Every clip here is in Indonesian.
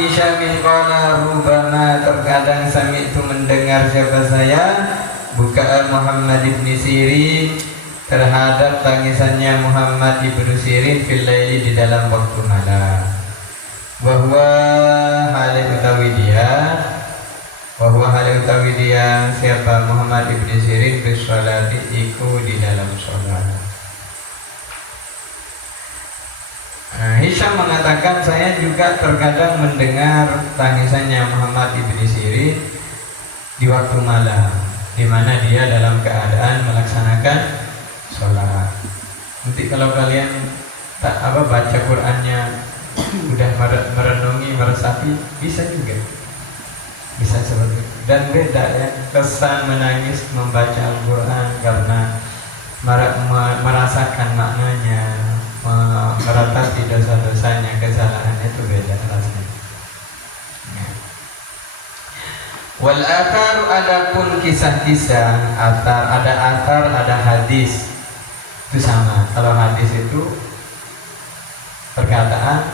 Hisham qala rubama terkadang sami'tu mendengar siapa saya bukaan Muhammad ibn Sirin terhadap tangisannya Muhammad ibn Sirin fil laili di dalam waktu malam. Bahwa hal utawi dia siapa Muhammad ibn Sirin fi sholati iku di dalam sholat. Hisham mengatakan saya juga terkadang mendengar tangisannya Muhammad ibn Sirin di waktu malam, di mana dia dalam keadaan melaksanakan sholat. Nanti kalau kalian baca Qur'annya udah merenungi, meresapi, bisa juga, bisa seperti itu. Dan beda ya kesan menangis membaca Al-Quran karena merasakan maknanya, meratapi dosa-dosanya, kesalahannya, itu beda rasanya. Wal athar, adapun kisah-kisah, ada hadis, itu sama. Kalau hadis itu perkataan,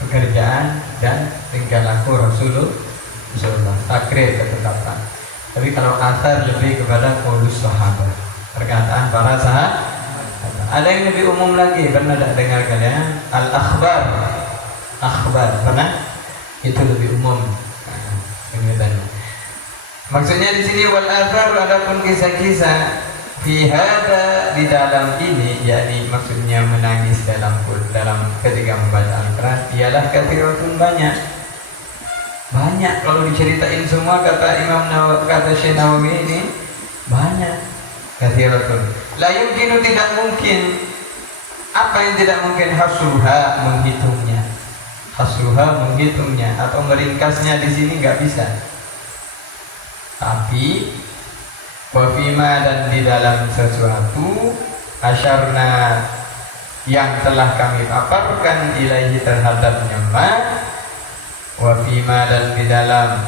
pekerjaan, dan tingkah laku Rasulullah, takrir, ketetapan. Tapi kalau athar lebih kepada qaulus sahabat, perkataan para sahabat. Ada yang lebih umum lagi, pernah tak dengar kalian? Al-akhbar, pernah? Itu lebih umum. Maksudnya di sini wal athar, adapun kisah-kisah fi hada, di dalam ini, yakni maksudnya menangis dalam ketika membaca Al-Quran, ialah kathiratun, banyak. Kalau diceritain semua, kata Syekh Nawawi ini banyak. Kathiratun la yumkinu, tidak mungkin. Apa yang tidak mungkin? Hasruha, menghitungnya atau meringkasnya di sini nggak bisa. Tapi wafima, dan di dalam sesuatu, asyarna, yang telah kami paparkan, ilaihi, terhadapnya ma, wafima, dan di dalam,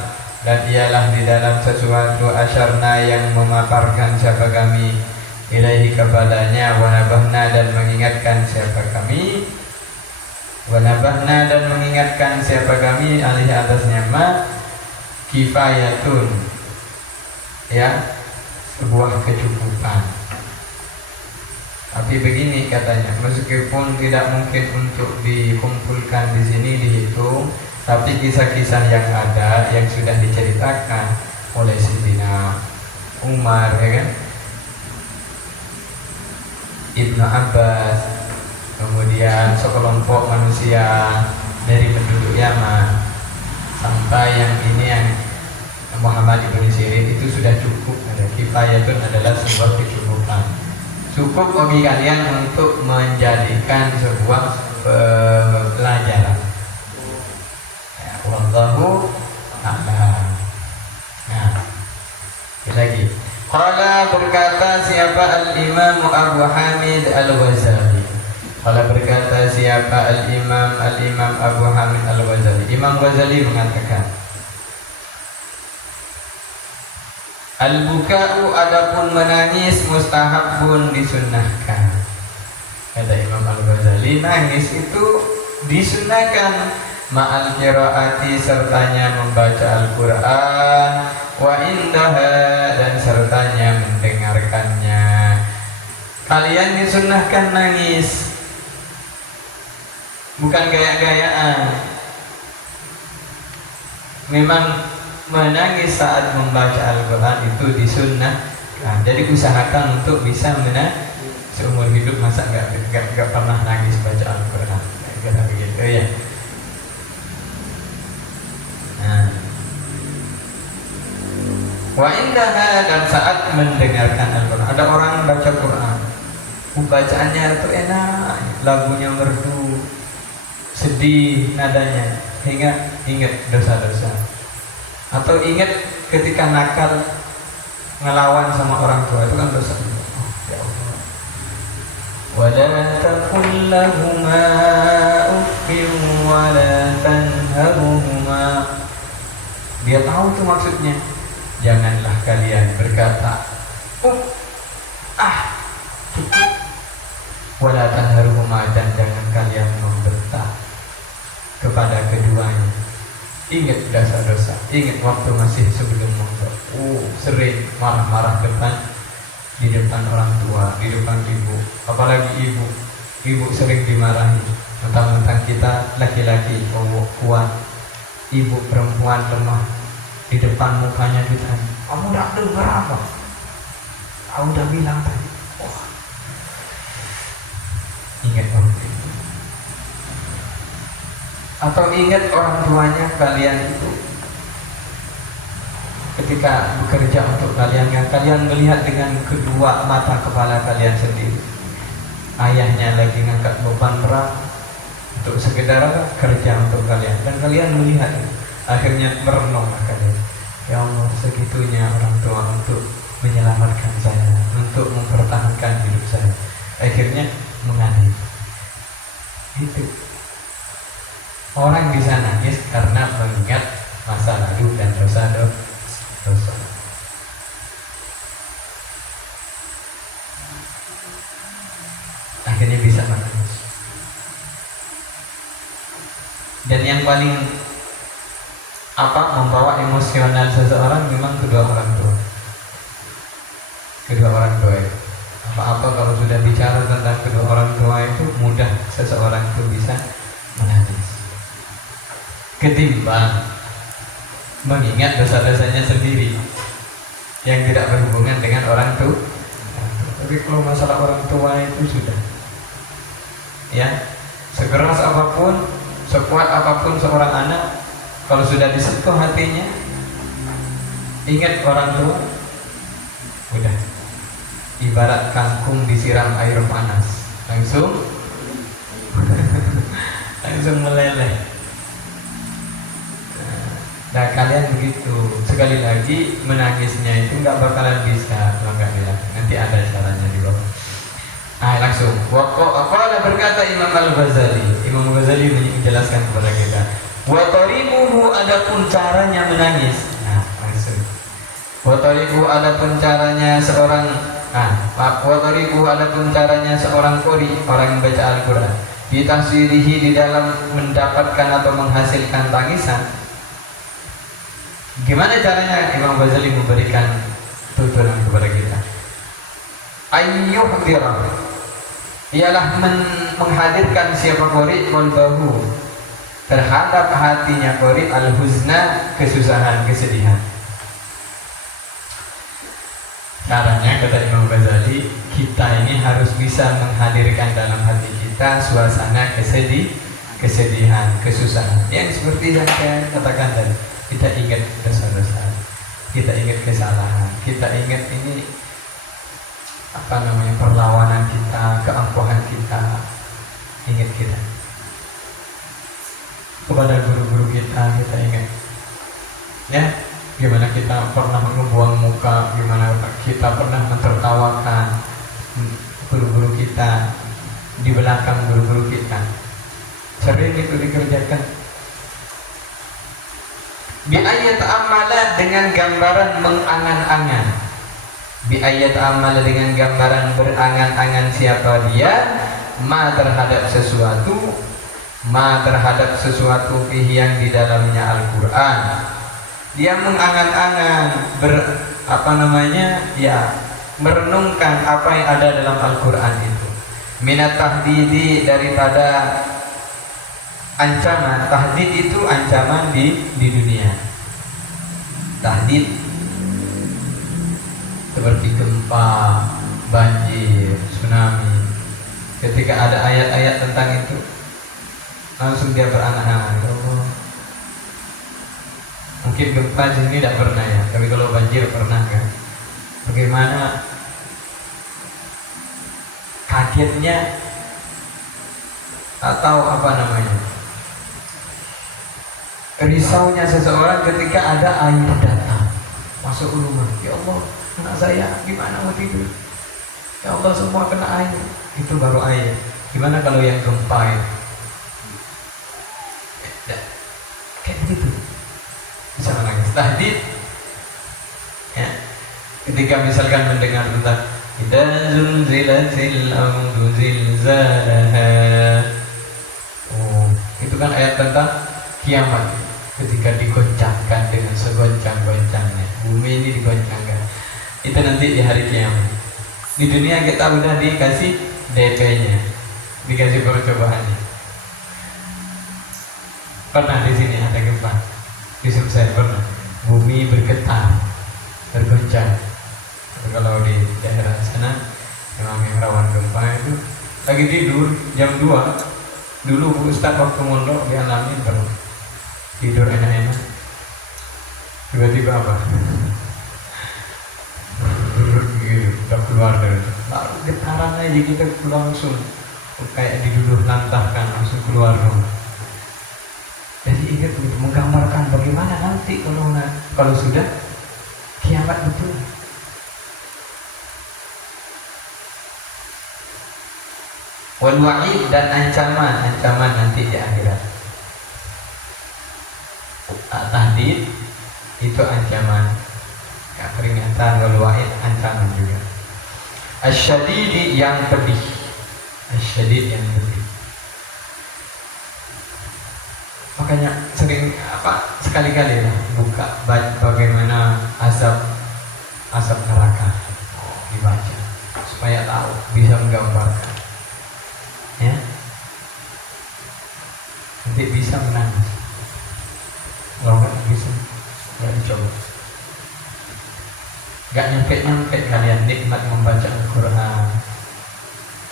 dan ialah di dalam sesuatu, asyarna, yang memaparkan siapa kami, ilaihi, kepadanya, wanabahna, dan mengingatkan siapa kami, wanabahna, dan mengingatkan siapa kami, alaihi, atasnya ma, kifayatun, ya, sebuah kecukupan. Tapi begini katanya, meskipun tidak mungkin untuk dikumpulkan di sini, dihitung, tapi kisah-kisah yang ada, yang sudah diceritakan oleh Sayyidina Umar, ya kan, Ibnu Abbas, kemudian sekelompok manusia dari penduduk Yaman, sampai yang ini yang Muhammad ibn Sirin, itu sudah cukup. Ada kifayatun, adalah sebuah kecukupan, cukup bagi kalian untuk menjadikan sebuah pelajaran. Ya, wallahu a'lam. Nah, lagi. Qala, berkata siapa al-Imam Abu Hamid al-Ghazali. Qala, berkata siapa al-Imam Abu Hamid al-Ghazali. Imam Ghazali mengatakan, al-buka'u, adapun menangis, mustahabun, disunnahkan. Kata Imam Al-Ghazali, nangis itu disunnahkan, ma'al qiraati, sertanya membaca Al-Quran, wa indaha, dan sertanya mendengarkannya. Kalian disunnahkan nangis, bukan gaya-gayaan. Memang menangis saat membaca Al-Quran itu disunnahkan. Jadi usahakan untuk bisa menangis seumur hidup. Masa nggak pernah nangis baca Al-Quran? Kira begitu ya. Nah, wa indaha, dan saat mendengarkan Al-Quran. Ada orang baca Quran, bacaannya itu enak, lagunya merdu, sedih nadanya, hingga ingat dosa-dosa. Atau ingat ketika nakal ngelawan sama orang tua, itu kan dosa. Oh, ya Allah. Wala taqul lahuma uffin wala tanharhuma. Dia tahu itu maksudnya. Janganlah kalian berkata cukup. Wala tanharhuma, dan jangan kalian membentak kepada keduanya. Ingat dosa-dosa, ingat waktu masih sebelum mondok. Sering marah-marah di depan orang tua, di depan ibu. Apalagi ibu sering dimarahi. Mentang-mentang kita laki-laki kuat, ibu perempuan lemah. Di depan mukanya kita, kamu udah dengar apa? Kamu udah bilang tadi. Ingat waktu itu. Atau ingat orang tuanya kalian itu ketika bekerja untuk kalian, yang kalian melihat dengan kedua mata kepala kalian sendiri. Ayahnya lagi ngangkat beban berat untuk sekedar kerja untuk kalian, dan kalian melihat, akhirnya merenung kalian, ya Allah, segitunya orang tua untuk menyelamatkan saya, untuk mempertahankan hidup saya. Akhirnya mengadil. Itu orang bisa nangis karena mengingat masa lalu dan dosa. Akhirnya bisa menangis. Dan yang paling membawa emosional seseorang memang kedua orang tua. Apa-apa kalau sudah bicara tentang kedua orang tua itu mudah seseorang itu bisa menangis, ketimbang mengingat dosa-dosanya sendiri yang tidak berhubungan dengan orang tua. Tapi kalau masalah orang tua itu sudah, ya, sekeras apapun, sekuat apapun seorang anak, kalau sudah disentuh hatinya, ingat orang tua, udah ibarat kangkung disiram air panas, langsung meleleh. Nah, kalian begitu. Sekali lagi, menangisnya itu nggak bakalan bisa kalau nggak bilang. Nanti ada caranya di bawah. Langsung. Waqala berkata Imam Al-Ghazali. Imam Al-Ghazali menjelaskan kepada kita. Wa tariquhu, adapun caranya menangis. Langsung. Wa tariquhu, adapun caranya seorang qori, orang yang baca Al-Qur'an. Ditafsirihi, di dalam mendapatkan atau menghasilkan tangisan. Gimana caranya? Imam Ghazali memberikan tuturan kepada kita. Ayyuhdira, ialah menghadirkan siapa qori qalbahu, terhadap hatinya qori, al-huzna, kesusahan, kesedihan. Caranya, kata Imam Ghazali, kita ini harus bisa menghadirkan dalam hati kita suasana kesedihan, kesusahan. Yang seperti yang saya katakan tadi, kita ingat dosa-dosa, kita ingat kesalahan, kita ingat ini perlawanan kita, keangkuhan kita, ingat kita kepada guru-guru kita ingat, ya. Gimana kita pernah membuang muka, gimana kita pernah mentertawakan guru-guru kita, di belakang guru-guru kita. Sering itu dikerjakan. Bi'ayat amala, dengan gambaran mengangan-angan. Bi'ayat amala, dengan gambaran berangan-angan siapa dia, terhadap sesuatu yang di dalamnya Al-Quran. Dia mengangan-angan, merenungkan apa yang ada dalam Al-Quran itu. Minat tahdidi, daripada ancaman. Tahdid itu ancaman di dunia. Tahdid seperti gempa, banjir, tsunami. Ketika ada ayat-ayat tentang itu, langsung dia berangan-angan. Mungkin gempa di sini tidak pernah ya, tapi kalau banjir pernah kan? Bagaimana kagetnya atau risaunya seseorang ketika ada air datang masuk rumah. Ya Allah, anak saya gimana mau tidur? Ya Allah, semua kena air. Itu baru air. Gimana kalau yang gempa itu? Kayak begitu. Bisa menangis. Tahdid, ya. Ketika misalkan mendengar tentang idza zulzilatil ardu zilzalaha, itu kan ayat tentang kiamat. ketika digoncangkan dengan segoncang-goncangnya. Bumi ini digoncangkan. Itu nanti di hari kiamat. Di dunia kita udah dikasih DP-nya, dikasih percobaannya. Pernah di sini ada gempa, di Sumsel pernah. Bumi bergetar, bergoncang. Kalau di daerah sana memang yang rawan gempa itu lagi tidur jam 2. Dulu Ustaz waktu mondok dialami baru tidur enak-enak, tiba-tiba apa? Gitu, udah keluar dari itu. Lalu getaran aja kita langsung kayak diduduk lantahkan, langsung keluar rumah. Jadi ingat menggambarkan bagaimana nanti kalau sudah kiamat betul. Wal wa'id dan ancaman nanti di akhirat. Tahdid itu ancaman, peringatan. Wal wa'id ancaman juga. Asyadid yang pedih. Asyadid yang pedih. Makanya sering sekali-kali lah buka bagaimana azab neraka dibaca supaya tahu, bisa menggambarkan. Ya, nanti bisa menangis. Kalau nggak bisa, nggak dicoba. Nggak nyampe kalian nikmat membaca Al-Quran.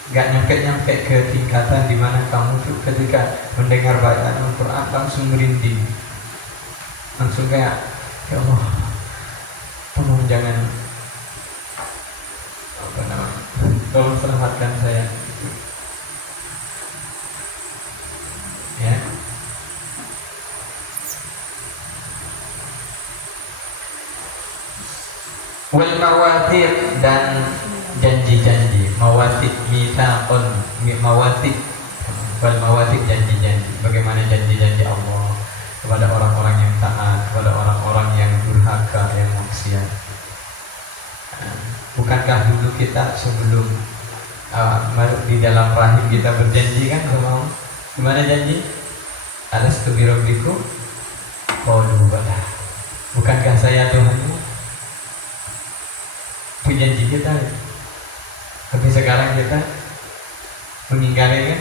Nggak nyampe ke tingkatan di mana kamu tuh ketika mendengar bacaan Al-Quran langsung merinding, langsung kayak ya Allah, tolong jangan tolong selamatkan saya. Ya. Wal mawatir dan janji-janji. Mawatik mitsaqun, mawatik wal mawatik janji-janji. Bagaimana janji-janji Allah kepada orang-orang yang taat, kepada orang-orang yang durhaka, yang maksiat. Bukankah dulu kita sebelum di dalam rahim kita berjanji kan sama Allah? Gimana janji? Alastu bi rabbikum qalu bala. Bukankah saya Tuhanmu? Itu janji kita. Tapi sekarang kita mengingkari kan?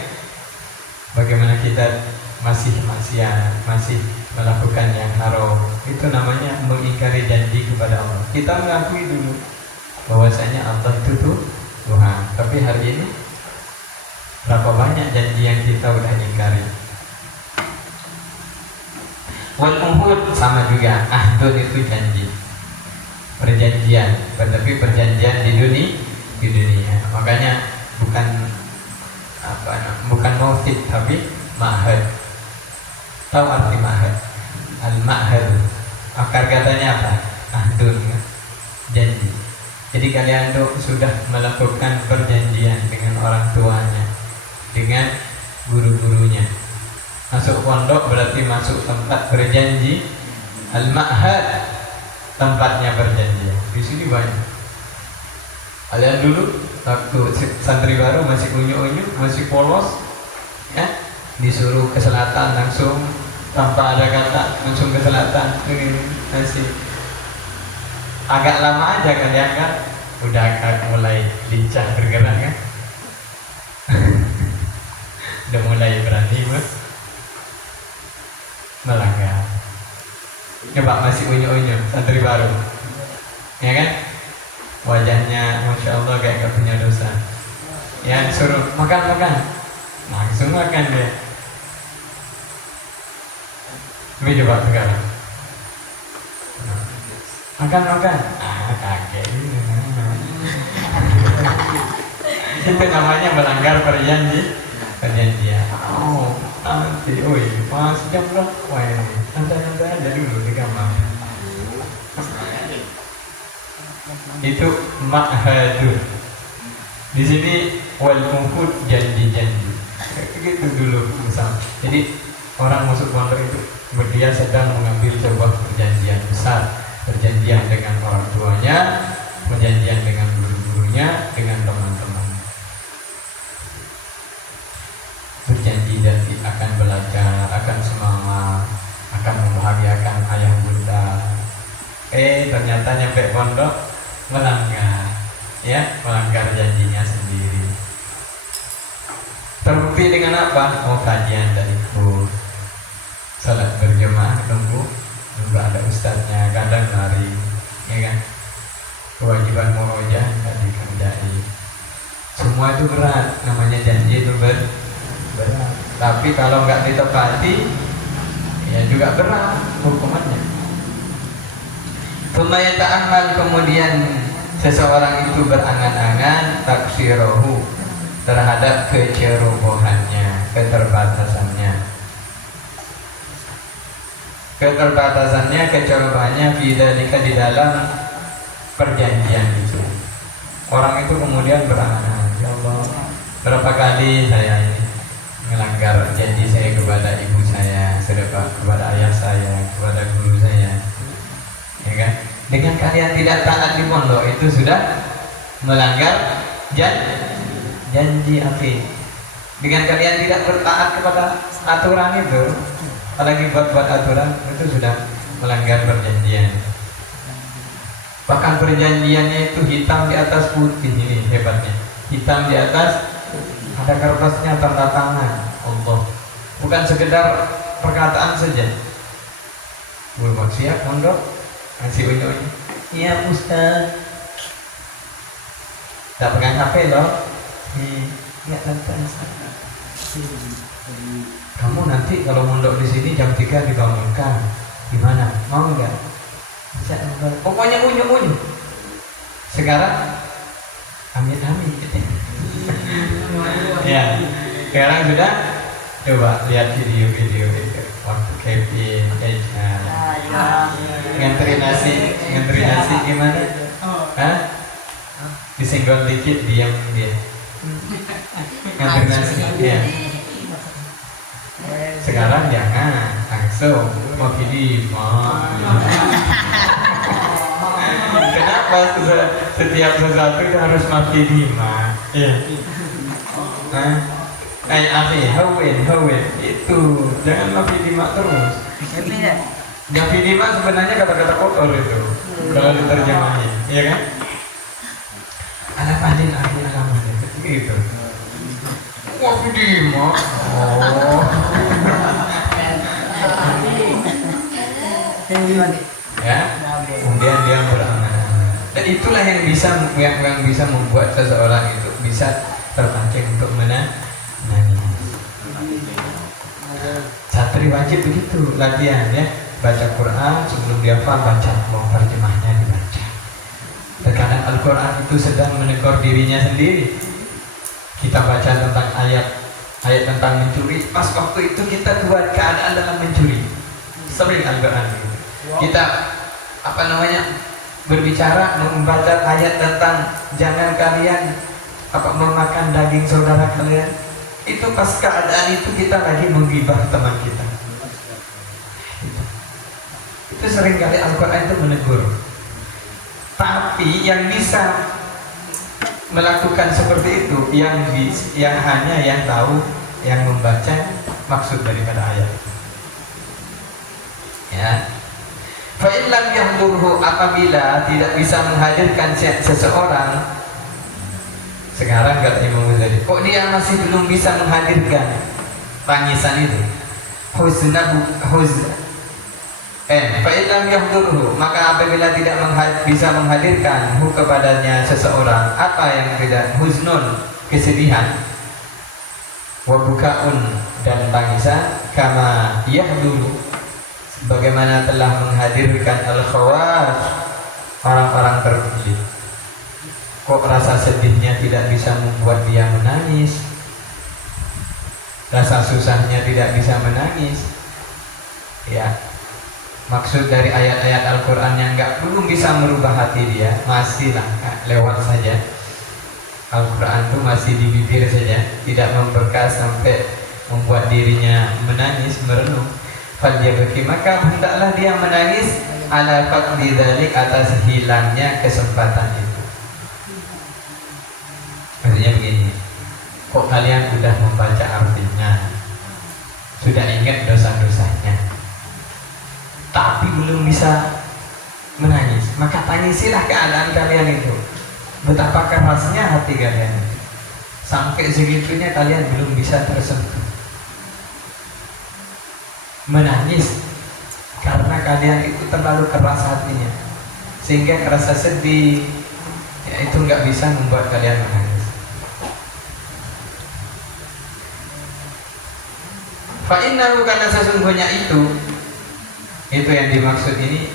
Bagaimana kita masih maksiat, masih melakukan yang haram. Itu namanya mengingkari janji kepada Allah. Kita mengakui dulu bahwasanya Allah itu Tuhan. Tapi hari ini berapa banyak janji yang kita udah ingkari. Wal uhud sama juga. Ahdun itu janji, perjanjian, tapi perjanjian di dunia. Makanya bukan mausid tapi ma'had. Tahu arti ma'had? Al-ma'had akar katanya apa? Ahdun, janji. Jadi kalian tuh sudah melakukan perjanjian dengan orang tuanya, dengan guru-gurunya. Masuk pondok berarti masuk tempat berjanji. Al-ma'had tempatnya berjanjian. Di sini banyak. Kalian dulu waktu santri baru masih unyu-unyu, masih polos, ya, disuruh ke selatan langsung tanpa ada kata langsung ke selatan. Ini masih agak lama aja kalian kan udah mulai lincah bergerak kan. Udah mulai berani melanggar. Coba masih unyu-unyu santri baru, ya kan? Wajahnya Masya Allah kayak gak punya dosa. Ya suruh makan, langsung makan dia. Tapi coba sekarang makan, kaget. Itu namanya melanggar perjanjian. Oh, nanti, pas jam berapa ini? Santai-santai aja dulu di kamar. Itu ma'hadun. Di sini wal uhud janji-janji. Gitu dulu misal. Jadi orang masuk pondok itu dia sedang mengambil sebuah perjanjian besar, perjanjian dengan orang tuanya, perjanjian dengan guru-gurunya, dengan teman-teman. Berjanji dan akan belajar, akan semangat, akan membahagiakan meninggalkan ayah bunda. Ternyata nyampe pondok melanggar, ya, melanggar janjinya sendiri. Terbukti dengan apa? Oh, kajian dari ibu, salat berjemaah, nunggu ada ustadznya, kadang lari, ya kan? Kewajiban murojaah nggak dikerjain. Semua itu berat, namanya janji itu berat. Tapi kalau nggak ditepati, ya juga berat hukumannya. Kemudian ta'amal, kemudian seseorang itu berangan-angan taksirohu, terhadap kecerobohannya, keterbatasannya, kecerobohannya fidzalika, di dalam perjanjian itu. Orang itu kemudian berangan-angan, ya Allah, berapa kali saya ini melanggar janji saya kepada ibu saya, kepada ayah saya, kepada guru saya, ya kan? Dengan kalian tidak taat di pondok itu sudah melanggar janji akhi. Dengan kalian tidak bertaat kepada aturan itu, apalagi buat aturan, itu sudah melanggar perjanjian. Bahkan perjanjiannya itu hitam di atas putih, ini hebatnya. Hitam di atas, ada kertasnya, tanda tangan Allah. Bukan sekedar perkataan saja. Belum siap pondok, ngasih unyu-unyu. Iya Ustaz. Tak pegang HP loh. Ya tante. Kamu nanti kalau mondok di sini jam 3 dibangunkan. Gimana? Mau enggak? Pokoknya unyu-unyu. Sekarang amit-amit. Ya, sekarang sudah. Coba lihat video-video itu. Waktu Kevin, Eja ngantri nasi gimana? Hah? Disenggol dikit, diam dia. Ngantri nasi, ya. Sekarang jangan, langsung mau video. Kenapa setiap sesuatu itu harus mati lima? Ya. Akhi, hawin itu jangan mati lima terus. Mati lima sebenarnya kata-kata kotor itu kalau diterjemahin, ya kan? Alamadin gitu. Mati lima. Oh. Ya, kemudian dia berangan-angan. Dan itulah yang bisa membuat seseorang itu bisa terpancing untuk menangis. Santri wajib begitu latihan, ya, baca Quran sebelum dia hafal, baca terjemahnya dibaca. Terkadang Al-Quran itu sedang menegur dirinya sendiri. Kita baca tentang ayat tentang mencuri, pas waktu itu kita buat keadaan dalam mencuri. Sering Al-Quran gitu. Kita berbicara, membaca ayat tentang jangan kalian memakan daging saudara kalian. Itu pas keadaan itu kita lagi menggibah teman kita. Itu sering kali Al-Quran itu menegur. Tapi yang bisa melakukan seperti itu yang hanya yang tahu, yang membaca maksud daripada ayat itu. Ya. Fa in lam yahdurhu, apabila tidak bisa menghadirkan seseorang. Sekarang kata Imam Ghazali, kok dia masih belum bisa menghadirkan tangisan itu? Fa in lam yahdurhu, maka apabila tidak bisa menghadirkan kepadanya seseorang, apa yang tidak? Huznun, kesedihan, wa bukaun, dan tangisan, kama yahduru, bagaimana telah menghadirkan al-khawas, orang-orang terpilih. Kok rasa sedihnya tidak bisa membuat dia menangis, rasa susahnya tidak bisa menangis. Ya, maksud dari ayat-ayat Al-Quran yang belum bisa merubah hati dia, masihlah lewat saja. Al-Quran itu masih di bibir saja, tidak membekas sampai membuat dirinya menangis, merenung. Falyabki, maka hendaklah dia menangis ala faqdi dzalik, atas hilangnya kesempatan itu. Maksudnya begini, kok kalian sudah membaca artinya, sudah ingat dosa-dosanya, tapi belum bisa menangis, maka tangisilah keadaan kalian itu. Betapa kerasnya hati kalian itu, sampai segitunya kalian belum bisa tersentuh. Menangis karena kalian itu terlalu keras hatinya, sehingga kerasa sedih, ya itu nggak bisa membuat kalian menangis. Fa'innahu, karena sesungguhnya itu yang dimaksud ini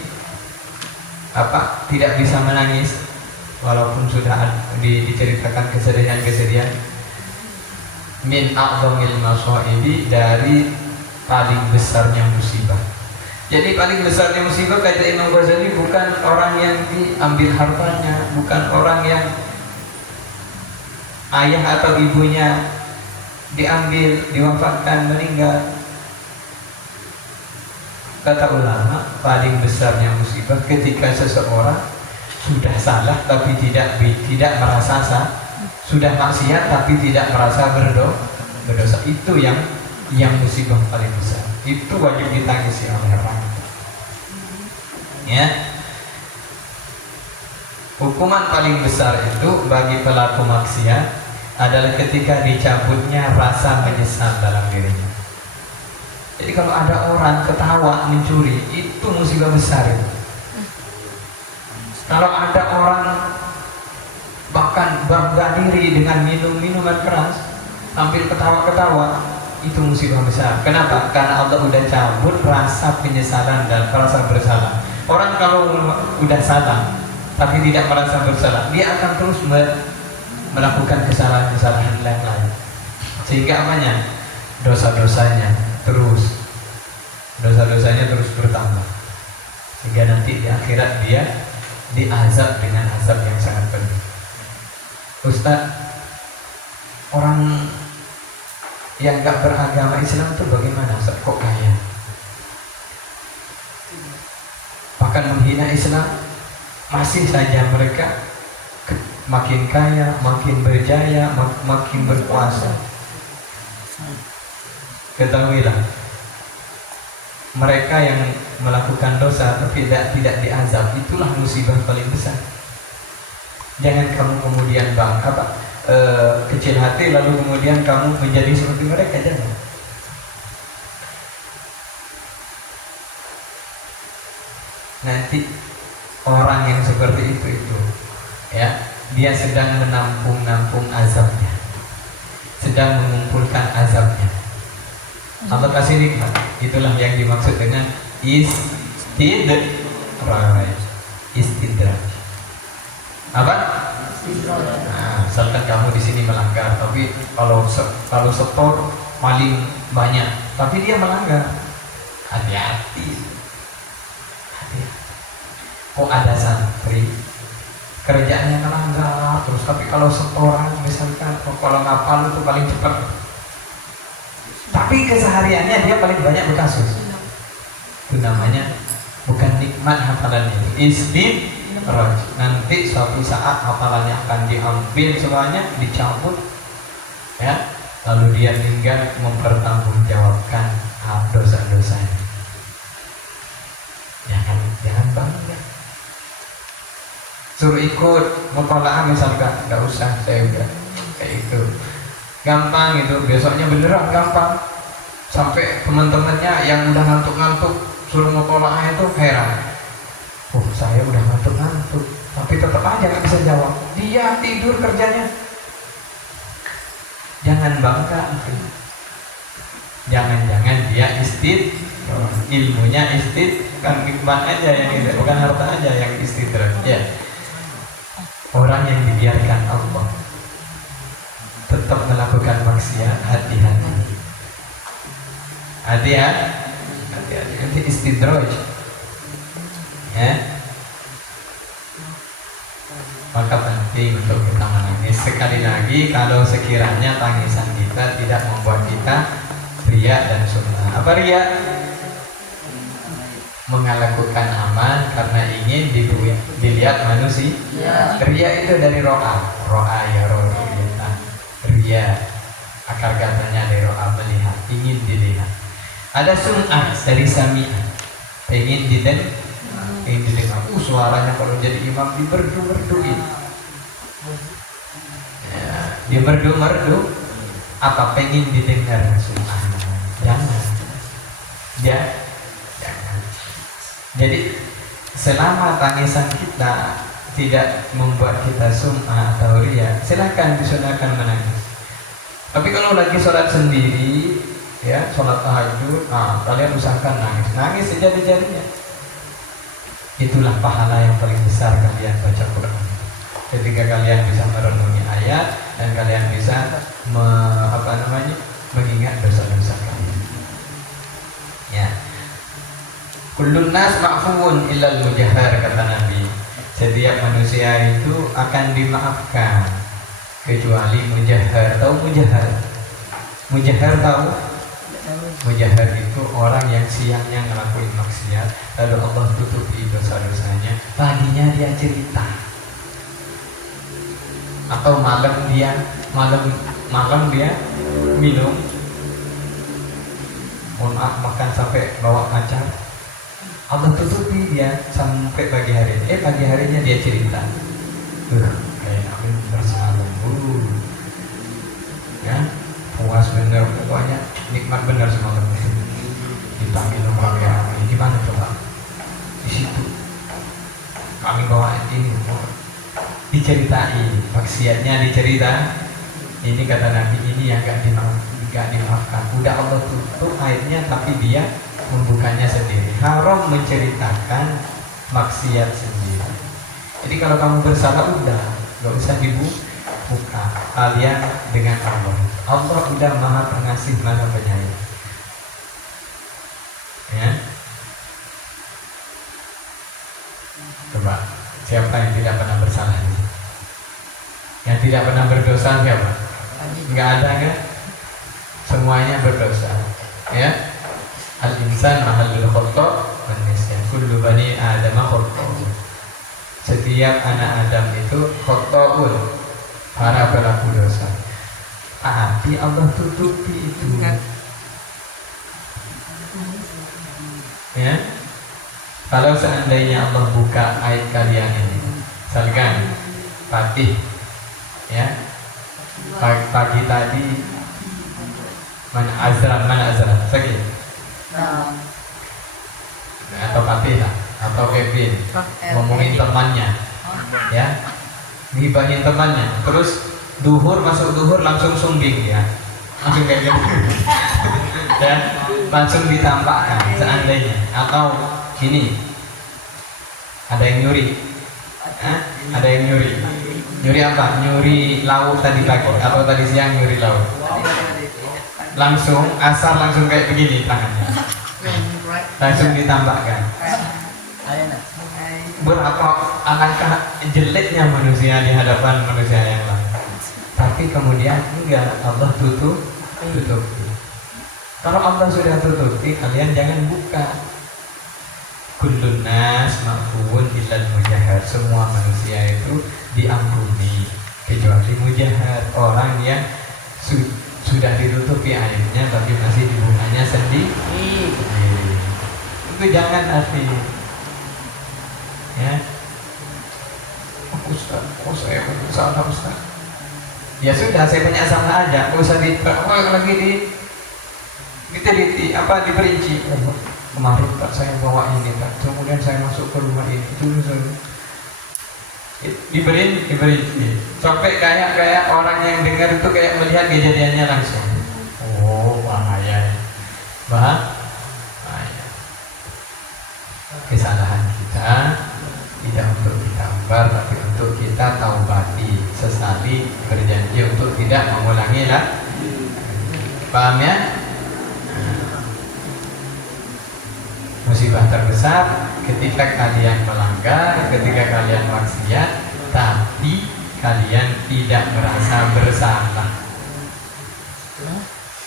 apa? Tidak bisa menangis walaupun sudah diceritakan kesedihan-kesedihan. Min a'zamil masaibi, dari paling besarnya musibah. Jadi paling besarnya musibah kata Imam Ghazali bukan orang yang diambil hartanya, bukan orang yang ayah atau ibunya diambil, diwafatkan, meninggal. Kata ulama, paling besarnya musibah ketika seseorang sudah salah tapi tidak merasa sah, sudah maksiat tapi tidak merasa berdosa. Itu yang musibah paling besar. Itu wajib ditangisi oleh orang. Ya. Hukuman paling besar itu bagi pelaku maksiat adalah ketika dicabutnya rasa menyesal dalam dirinya. Jadi kalau ada orang ketawa mencuri, itu musibah besar itu. Kalau ada orang bahkan bangga diri dengan minuman keras, sambil ketawa-ketawa, itu musibah besar. Kenapa? Karena Allah udah cabut rasa penyesalan dan rasa bersalah. Orang kalau udah salah tapi tidak merasa bersalah, dia akan terus melakukan kesalahan-kesalahan lain, sehingga apanya? Dosa-dosanya terus bertambah, sehingga nanti di akhirat dia diazab dengan azab yang sangat pedih. Ustaz, orang yang gak beragama Islam itu bagaimana? Kok kaya? Bahkan menghina Islam, masih saja mereka makin kaya, makin berjaya, makin berkuasa. Ketahuilah, mereka yang melakukan dosa tapi tidak diazab, itulah musibah paling besar. Jangan kamu kemudian kecil hati lalu kemudian kamu menjadi seperti mereka, jangan. Nanti orang yang seperti itu ya, dia sedang menampung azabnya, sedang mengumpulkan azabnya. Allah kasih nikmat, itulah yang dimaksud dengan istidraj. Apa? Nah, misalkan kamu di sini melanggar, tapi kalau setor paling banyak, tapi dia melanggar, hati-hati. Kok ada santri kerjaannya melanggar terus, tapi kalau setoran misalkan, kalau ngapal itu paling cepat, tapi kesehariannya dia paling banyak berkasus. Itu namanya bukan nikmat hafalannya, istidraj. Nanti suatu saat hafalannya akan diambil semuanya, dicabut, ya, lalu dia tinggal mempertanggungjawabkan dosa-dosanya. Jangan bangga. Suruh ikut mutola'ah misalkan, nggak usah, saya udah kayak itu gampang itu, besoknya beneran gampang. Sampai teman-temannya yang udah ngantuk-ngantuk suruh mutola'ah itu heran, saya udah ngantuk-ngantuk tapi tetap aja nggak bisa jawab, dia tidur kerjanya. Jangan bangga, jangan-jangan dia ilmunya kan nikmat aja yang itu, bukan harta aja yang istidraj. Ya, orang yang dibiarkan Allah tetap melakukan maksiat, hati-hati. Nanti istidraj, ya. Maka penting untuk kita menangis. Sekali lagi, kalau sekiranya tangisan kita tidak membuat kita riya dan sum'ah. Apa riya? Melakukan amal karena ingin dilihat manusia. Riya itu dari ro'a ya, riya akar katanya dari ro'a, melihat, ingin dilihat. Ada sum'ah dari sami'ah, Pengen didengar. Suaranya kalau jadi imam dimerdu-merduin. Ya, dia merdu-merdu. Apa pengen didengar subhanallah? Jangan. Jangan. Jadi selama tangisan kita tidak membuat kita sum'ah atau riya, silakan disunahkan menangis. Tapi kalau lagi sholat sendiri, ya sholat tahajud, kalian usahakan nangis sejadi-jadinya. Itulah pahala yang paling besar kalian baca Quran. Ketika kalian bisa merenungi ayat dan kalian bisa mengingat dosa-dosa kalian. Ya. Kullun nas ma'fuun illal mujahhar, kata Nabi. Setiap manusia itu akan dimaafkan kecuali mujahhar. Tahu mujahhar? Mujahhar tahu? Mujahhar itu orang yang siangnya ngelakuin maksiat, lalu Allah tutupi dosa-dosanya. Paginya dia cerita. Atau malam dia minum, mohon maaf, makan sampai bawa pacar, Allah tutupi dia sampai pagi hari. Pagi harinya dia cerita, kayak aku bersama ya, puas bener, pokoknya nikmat bener semalam. Kita minum rame-rame, gimana coba? Di situ kami bawa ini, diceritain maksiatnya, dicerita. Ini kata Nabi, ini yang gak dimaafkan. Udah Allah tutup aibnya, tapi dia membukanya sendiri. Haram menceritakan maksiat sendiri. Jadi kalau kamu bersalah, udah gak usah dibuka. Kalian dengan Allah. Allah udah maha pengasih, maha penyayang. Ya. Coba, siapa yang tidak pernah bersalah ini? Yang tidak pernah berdosa siapa? Enggak ada kan? Semuanya berdosa. Ya. Al-insan mahallul khata' wan nisyan. Kullu bani Adam khata'un. Setiap anak Adam itu khata'un, para pelaku dosa. Tapi Allah tutupi itu. Ya. Kalau seandainya Allah buka aib kalian ini, misalkan Fatih, ya, pagi tadi mana azram sakit, atau Fatih lah, atau Kevin ngomongin temannya, ya, ngibahin temannya, terus masuk duhur langsung sumbing, ya, langsung kayak gitu, ya, langsung ditampakkan seandainya, atau ini ada yang nyuri, ada yang nyuri apa? Nyuri lauk tadi pagi atau tadi siang nyuri lauk. Langsung asar langsung kayak begini tangannya. Langsung ditambahkan. Berapa alangkah jeleknya manusia di hadapan manusia yang lain. Tapi kemudian enggak, Allah tutupi. Kalau Allah sudah tutupi, kalian jangan buka. Kullun nas ma'fuun illal mujahhar. Semua manusia itu diampuni kecuali mujahhar, orang yang sudah ditutupi aibnya tapi masih dibukanya sendiri. Itu jangan hati. Ya. Ustaz, saya salah Ustaz. Ya sudah, saya banyak salah aja. Enggak usah lagi diperinci. Kemarin Pak saya bawa ini Pak, kemudian saya masuk ke rumah ini, itu diberi sampai kayak orang yang dengar itu kayak melihat kejadiannya langsung. Oh, bahaya. Kesalahan kita tidak untuk digambar, tapi untuk kita taubati, sesali, berjanji untuk tidak mengulangi lah. Paham ya? Musibah terbesar ketika kalian melanggar, ketika kalian maksiat, tapi kalian tidak merasa bersalah.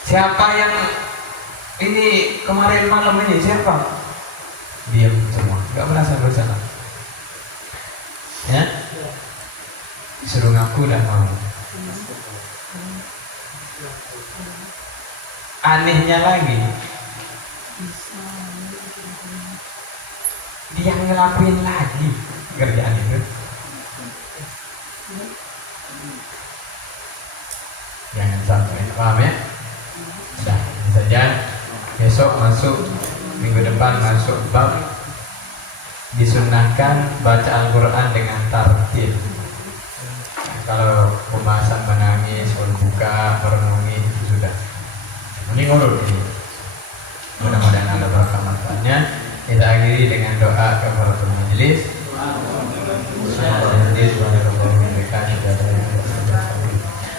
Siapa yang ini kemarin malam ini siapa? Diam semua, nggak merasa bersalah. Ya, suruh ngaku dan mau. Anehnya lagi, dia ngelakuin lagi kerjaan itu. Jangan sampai, paham ya? Nah, ini saja. Besok masuk, minggu depan masuk bab disunahkan baca Al-Quran dengan tartil. Nah, kalau pembahasan menangis, berbuka, merenungi itu sudah. Ini ngurut ini. Mudah-mudahan ada berkah manfaatnya. Kita akhiri dengan doa kafaratul majelis.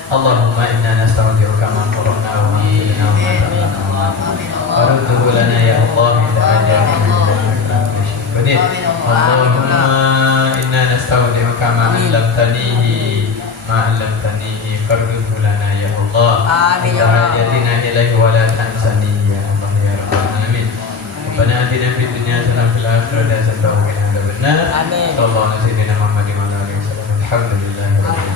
Allahumma inna nasta'udziruka ma qara'na wa ma qulna wa ma ta'lamna wa rudduhu lana ya Allah min ta'ajjal. Allahumma inna nasta'udziruka ma 'allamtanihi farudduhu lana ya Allah. Amin ya Rabbi. Ilaihi wa la tansani ya Allah ya rabbal alamin. Rabbana atina fid dunya hasanah wa fil akhirati hasanah wa qina adzabannar. Amin. Sallallahu alaihi wa sallam. Alhamdulillah.